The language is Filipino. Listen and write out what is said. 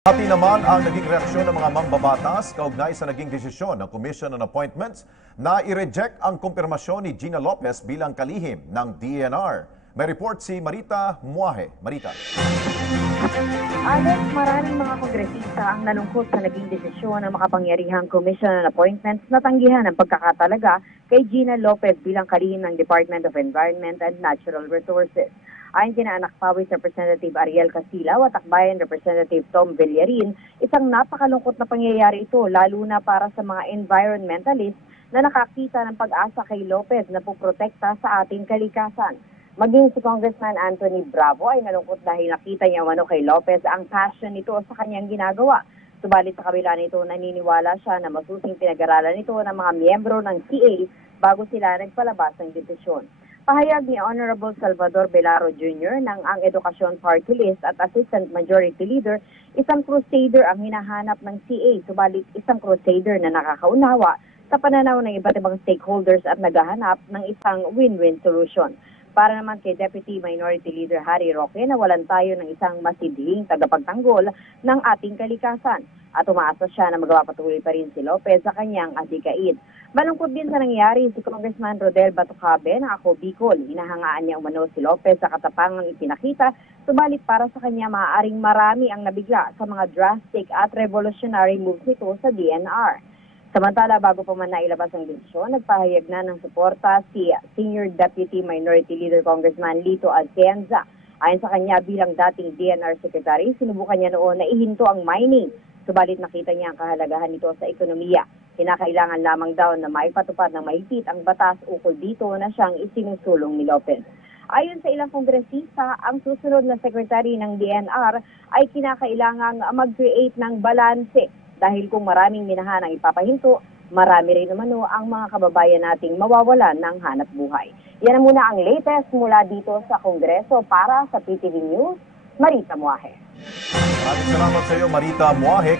Pati naman ang naging reaksyon ng mga mambabatas kaugnay sa naging desisyon ng Commission on Appointments na i-reject ang kumpirmasyon ni Gina Lopez bilang kalihim ng DENR. May report si Marita Muahe. Marita. Alex, maraming mga kongresista ang nalungkot sa naging desisyon ng makapangyarihang Commission on Appointments na tanggihan ang pagkakatalaga kay Gina Lopez bilang kalihim ng Department of Environment and Natural Resources. Ayon kina Anak Pawis Representative Ariel Casilaw at Akbayan Representative Tom Villarin, isang napakalungkot na pangyayari ito lalo na para sa mga environmentalists na nakakita ng pag-asa kay Lopez na puprotekta sa ating kalikasan. Maging si Congressman Anthony Bravo ay nalungkot dahil nakita niya umano kay Lopez ang passion nito sa kanyang ginagawa. Subalit sa kabila nito, naniniwala siya na masusing pinag-aralan ito ng mga miyembro ng CA bago sila nagpalabas ng desisyon. Pahayag ni Honorable Salvador Belaro Jr. ng ang Edukasyon Party List at Assistant Majority Leader, isang crusader ang hinahanap ng CA, subalit isang crusader na nakakaunawa sa pananaw ng iba't ibang stakeholders at naghahanap ng isang win-win solution. Para naman kay Deputy Minority Leader Harry Roque, nawalan tayo ng isang masidhing tagapagtanggol ng ating kalikasan at umaasa siya na magpapatuloy pa rin si Lopez sa kanyang adikain. Malungkot din sa nangyari si Congressman Rodel Batucabe na Ako Bicol. Hinahangaan niya umano si Lopez sa katapangang ipinakita, subalit para sa kanya maaaring marami ang nabigla sa mga drastic at revolutionary moves nito sa DNR. Samantala, bago pa man nailabas ang desisyon, nagpahayag na ng suporta si Senior Deputy Minority Leader Congressman Lito Atienza. Ayon sa kanya, bilang dating DNR Secretary, sinubukan niya noon na ihinto ang mining. Subalit nakita niya ang kahalagahan nito sa ekonomiya. Kinakailangan lamang daw na maipatupad ng mahigpit ang batas ukol dito na siyang isinusulong ni Lopez. Ayon sa ilang kongresista, ang susunod na Secretary ng DNR ay kinakailangang mag-create ng balanse. Dahil kung maraming minahan ang ipapahinto, marami rin naman ang mga kababayan nating mawawalan ng hanap buhay. Yan na muna ang latest mula dito sa Kongreso para sa PTV News, Marita Muahe. Maraming salamat sa iyo, Marita Muahe.